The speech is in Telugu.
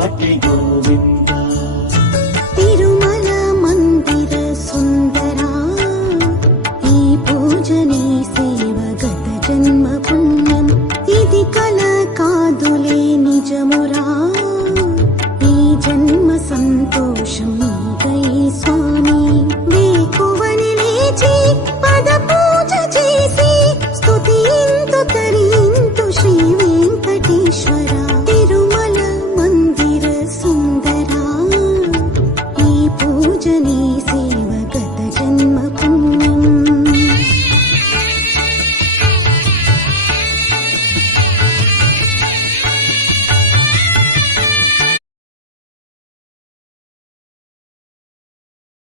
కాపాటి గోవింద తిరుమల మందిర సుందరా ఈ పూజ నీ సేవ గత జన్మ పుణ్యం ఇది కల కాదులే నిజమురా ఈ జన్మ సంతో